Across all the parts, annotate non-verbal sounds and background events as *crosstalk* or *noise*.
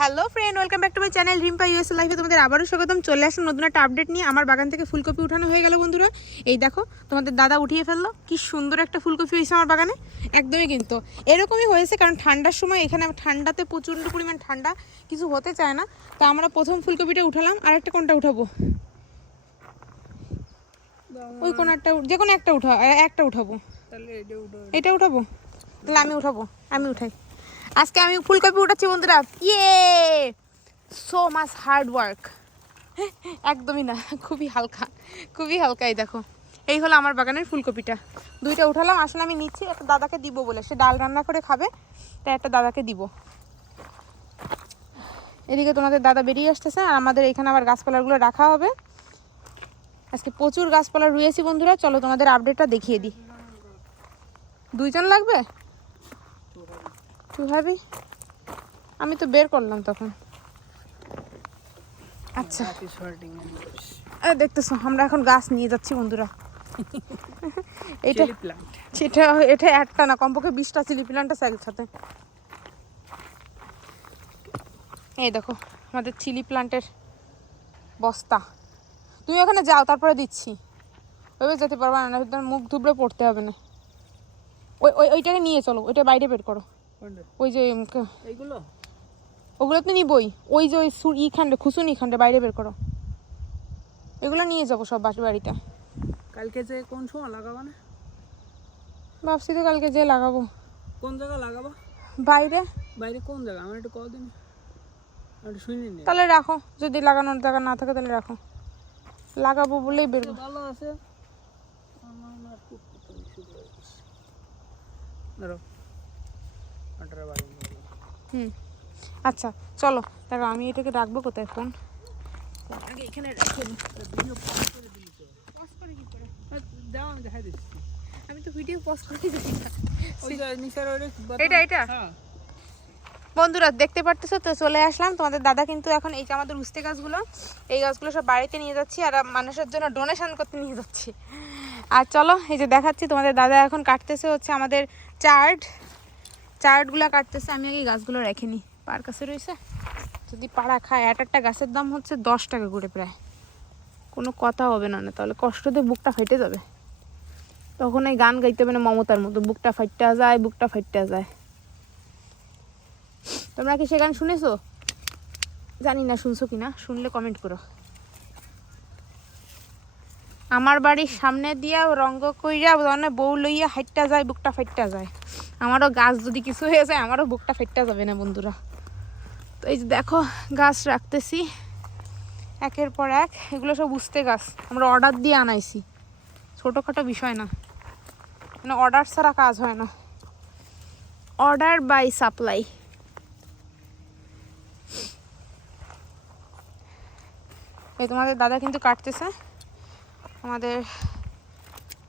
Hello friend welcome back to my channel Rimpa US লাইফে তোমাদের আবারও স্বাগতম। চলে আসলাম নতুন একটা আপডেট নিয়ে। আমার বাগান থেকে ফুলকপি উঠানো হয়ে গেল বন্ধুরা। এই দেখো তোমাদের দাদা উঠিয়ে ফেলল। কি সুন্দর একটা ফুলকপি হয়েছে আমার বাগানে। একদমই কিন্তু। এরকমই হয়েছে কারণ ঠান্ডার সময় এখানে ঠান্ডাতে প্রচণ্ড পরিমাণ ঠান্ডা কিছু হতে চায় না। তা আমরা প্রথম ফুলকপিটা উঠালাম। আর একটা কোনটা উঠাবো? ওই কোন একটা যে কোনো একটা উঠা একটা উঠাবো। এটা উঠাবো? তাহলে আমি উঠাবো। আমি উঠাই। আজকে আমি ফুলকপি উঠাচ্ছি, বন্ধুরা। ইয়ে সো মাচ হার্ড ওয়ার্ক একদমই না, খুবই হালকা খুবই হালকা এই দেখো। এই হলো আমার বাগানের ফুলকপিটা। দুইটা উঠালাম, আসলে আমি নিচ্ছি, একটা দাদাকে দিব বলে। সে ডাল রান্না করে খাবে, তাই একটা দাদাকে দিব। এদিকে তোমাদের দাদা বেরিয়ে আসতেছে, আর আমাদের এখানে আবার গাছপালাগুলো রাখা হবে। আজকে প্রচুর গাছপালা রুয়েছি, বন্ধুরা। চলো তোমাদের আপডেটটা দেখিয়ে দিই। দুইজন লাগবে? তুই ভাবি? আমি তো বের করলাম তখন। আচ্ছা। দেখতেছো আমরা এখন গাছ নিয়ে যাচ্ছি বন্ধুরা। *laughs* এটা প্লান্ট সেটা এটা একটা না কমপক্ষে বিশটা চিলি প্ল্যান্ট আছে একসাথে এই দেখো আমাদের চিলি প্ল্যান্টের বস্তা। তুমি ওখানে যাও তারপরে দিচ্ছি। ওইভাবে যেতে পারবা না মুখ ধুবড়ে পড়তে হবে না। ওই ওই ওইটাকে নিয়ে চলো ওইটা বাইরে বের করো। ওই যে এইগুলো? ওগুলো তো নিবই। ওই যে ওই সুর ইখানটা খুসুন ইখানটা বাইরে বের করো। এগুলো নিয়ে যাব সব বাসা বাড়িতে। কালকে যে কোন সময় লাগাবা না? ভাবছি তো কালকে যে লাগাবো। কোন জায়গা লাগাবা? বাইরে। বাইরে কোন জায়গা আমার একটু আমি একটু শুনি নি তাহলে রাখো। যদি লাগানোর জায়গা না থাকে তাহলে রাখো। লাগাবো বলেই বেরবো ভালো আছে। আমার খুব পছন্দ হুম। আচ্ছা চলো। দেখো আমি এটাকে রাখব কোথায় ফোন? আগে এখানে। দাও আমি দেখাই দিচ্ছি। আমি তো ভিডিও পজ করে দিচ্ছি না। ওই যে নিচের ওই এটা এটা? হ্যাঁ। বন্ধুরা দেখতে পারতেছো তো? চলে আসলাম। তোমাদের দাদা কিন্তু এখন এই যে আমাদের উস্তে গাছগুলো এই গাছগুলো সব বাড়িতে নিয়ে যাচ্ছি আর মানুষের জন্য ডোনেশন করতে নিয়ে যাচ্ছি। আর চলো এই যে দেখাচ্ছি তোমাদের দাদা এখন কাটতেছে হচ্ছে আমাদের চার্ট চার্টগুলো কাটতেছে, আমি আগে গাছগুলো রেখে নিই পার কাছে রয়েছে যদি পাড়া খায়, এক একটা গাছের দাম হচ্ছে দশ টাকা করে প্রায়। কোনো কথা হবে না না তাহলে কষ্ট দিয়ে বুকটা ফেটে যাবে। তখন এই গান গাইতে হবে না মমতার মতো, বুকটা ফাইটটা যায়, বুকটা ফাইটটা যায়। তোমরা কি সে গান শুনেছো? জানি না, শুনছো কি না শুনলে কমেন্ট করো। আমার বাড়ির সামনে দিয়া রঙ্গ কইরা মানে বউ লইয়া হাইটটা যায়, বুকটা ফাইটটা যায়। আমারও গাছ যদি কিছু হয়ে যায়, আমারও বুকটা ফাইটটা যাবে না, বন্ধুরা। তো এই যে দেখো, গাছ রাখতেছি। একের পর এক, এগুলো সব বুঝতে গাছ। আমরা অর্ডার দিয়ে আনাইছি। ছোটোখাটো বিষয় না। মানে অর্ডার ছাড়া কাজ হয় না। Order by supply. এই তোমাদের দাদা কিন্তু কাটতেছে। আমাদের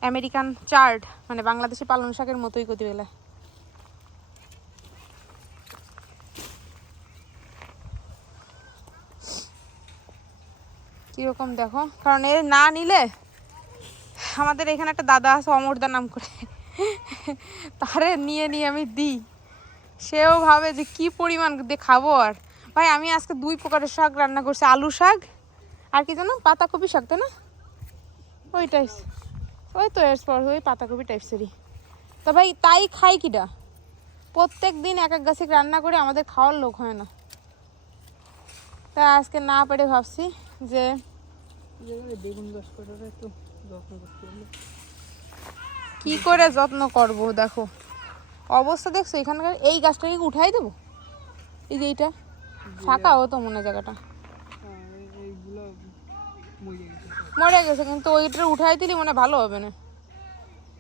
আমেরিকান চার্ড মানে বাংলাদেশি পালং শাকের মতোই গেলে কীরকম দেখো, কারণ এর না নিলে আমাদের এখানে একটা দাদা আছে অমরদা নাম করে। তারে নিয়ে নিয়ে আমি দিই। সেও ভাবে যে কি পরিমাণ দিয়ে খাব আর। ভাই, আমি আজকে দুই প্রকারের শাক রান্না করছি, আলু শাক আর কি জানো পাতাকপি শাক, তাই না? ওই টাইপস ওই তো এর পর ওই পাতাকপি টাইপসেরই তা ভাই তাই খাই কিটা প্রত্যেক দিন এক এক গাছে রান্না করে আমাদের খাওয়ার লোক হয় না। তা আজকে না পেরে ভাবছি যে বেগুন একটু যত্ন করতে কি করে যত্ন করব দেখো। অবস্থা দেখছ এখানকার এই গাছটাকে উঠাই দেবো? এই যে এইটা ফাঁকা হতো মনে জায়গাটা। হ্যাঁ, মরে গেছে কিন্তু ওইটা উঠাই দিলে মনে ভালো হবে না।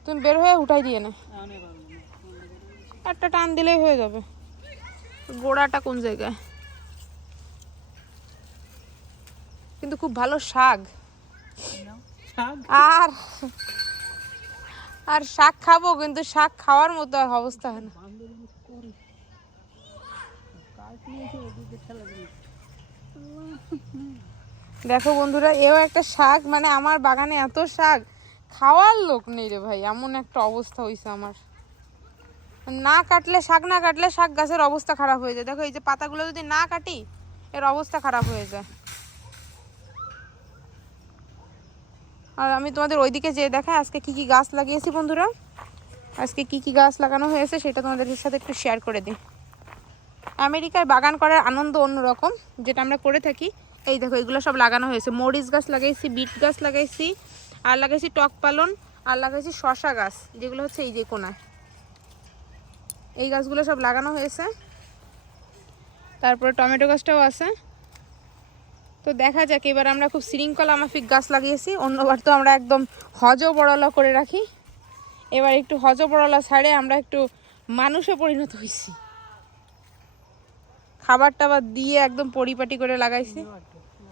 তুমি বের হয়ে উঠাই দিয়ে না। একটা টান দিলেই হয়ে যাবে। গোড়াটা কোন জায়গায়? কিন্তু খুব ভালো শাক। শাক? আর আর শাক খাব কিন্তু শাক খাওয়ার মতো আর অবস্থা হয় না। দেখো বন্ধুরা, এও একটা শাক মানে আমার বাগানে এত শাক, খাওয়ার লোক নেই রে ভাই, এমন একটা অবস্থা হয়েছে আমার। না কাটলে শাক, না কাটলে শাক, গাছের অবস্থা খারাপ হয়ে যায়। দেখো, এই যে পাতাগুলো যদি না কাটি, এর অবস্থা খারাপ হয়ে যায়। আর আমি তোমাদের ওইদিকে যেয়ে দেখাই আজকে কি কি গাছ লাগিয়েছি বন্ধুরা। আজকে কি কি গাছ লাগানো হয়েছে, সেটা তোমাদের সাথে একটু শেয়ার করে দিই। আমেরিকায় বাগান করার আনন্দ অন্যরকম, যেটা আমরা করে থাকি। এই দেখো, এগুলো সব লাগানো হয়েছে। মরিচ গাছ লাগাইছি, বিট গাছ লাগাইছি, আর লাগাইছি টক পালন, আর লাগাইছি শশা গাছ, যেগুলো হচ্ছে এই যে কোনায় এই গাছগুলো সব লাগানো হয়েছে। তারপরে টমেটো গাছটাও আছে। তো দেখা যাক, এবার আমরা খুব শৃঙ্খলা মাফিক গাছ লাগিয়েছি। অন্যবার তো আমরা একদম হজ বড়লা করে রাখি। এবার একটু হজ বড়লা ছাড়ে আমরা একটু মানুষে পরিণত হয়েছি। খাবার টাবার দিয়ে একদম পরিপাটি করে লাগাইছি।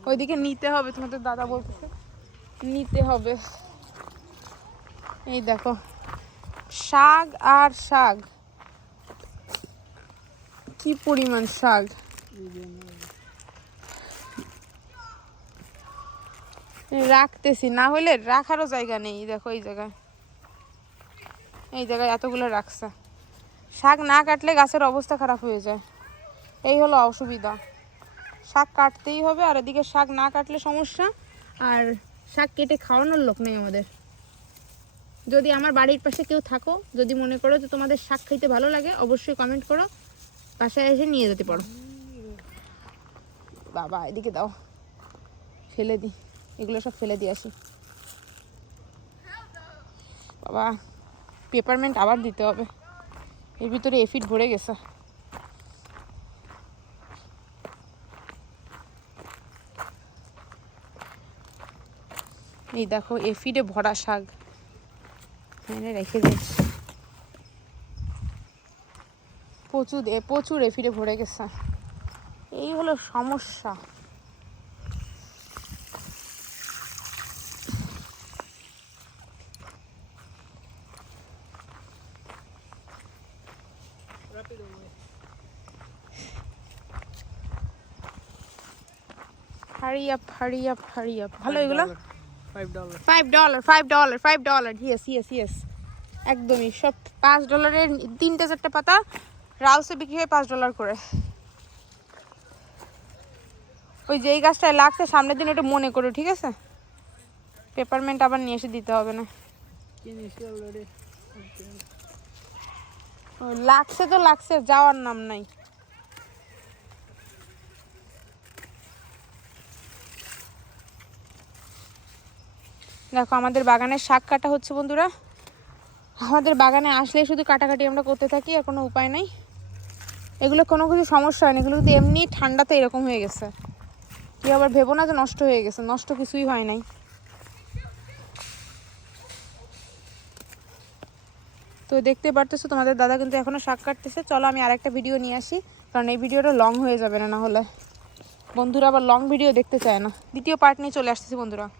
ওইদিকে নিতে হবে, তোমাদের দাদা বলতেছে। নিতে হবে। এই দেখো, শাক আর শাক। কি পরিমাণ শাক? রাখতেছি, না হলে রাখারও জায়গা নেই। দেখো, এই জায়গায়। এই জায়গায় এতগুলো রাখছে। শাক না কাটলে গাছের অবস্থা খারাপ হয়ে যায়। এই হলো অসুবিধা। শাক কাটতেই হবে, আর এদিকে শাক না কাটলে সমস্যা। আর শাক কেটে খাওয়ানোর লোক নেই আমাদের। যদি আমার বাড়ির পাশে কেউ থাকো, যদি মনে করো যে তোমাদের শাক খাইতে ভালো লাগে, অবশ্যই কমেন্ট করো। বাসায় এসে নিয়ে যেতে পারো। বাবা, এদিকে দাও। ফেলে দিই এগুলো সব ফেলে দিয়ে আসি। বাবা পেপারমেন্ট আবার দিতে হবে। এর ভিতরে এফিট ভরে গেছে। এই দেখো, এফিডে ভরা শাক। এনে রেখে দিয়েছি। প্রচুর প্রচুর এফিডে ভরে গেছে। এই হলো সমস্যা। হারি আপ হারি আপ হারি আপ ভালো এগুলো? Five dollar five dollar five dollar yes yes yes একদমই সব পাঁচ ডলারের তিনটে চারটে পাতা রাউসে বিক্রি হয় পাঁচ ডলার করে। ওই যেই গাছটায় লাগছে সামনের দিন ওটা মনে করো ঠিক আছে? পেপারমেন্ট আবার নিয়ে এসে দিতে হবে না। লাগছে তো লাগছে যাওয়ার নাম নাই। দেখো, আমাদের বাগানের শাক কাটা হচ্ছে বন্ধুরা। আমাদের বাগানে আসলে শুধু কাটাকাটি আমরা করতে থাকি, আর কোনো উপায় নাই। এগুলো কোনো কিছু সমস্যা হয় না, এগুলো কিন্তু এমনি ঠান্ডাতে এরকম হয়ে গেছে। কি আবার ভেবো না যে নষ্ট হয়ে গেছে, নষ্ট কিছুই হয় নাই। তো দেখতে পারতেছো, তোমাদের দাদা কিন্তু এখনও শাক কাটতেছে। চলো, আমি আরেকটা ভিডিও নিয়ে আসি, কারণ এই ভিডিওটা লং হয়ে যাবে না হলে বন্ধুরা আবার লং ভিডিও দেখতে চায় না। দ্বিতীয় পার্ট নিয়ে চলে আসতেছি, বন্ধুরা।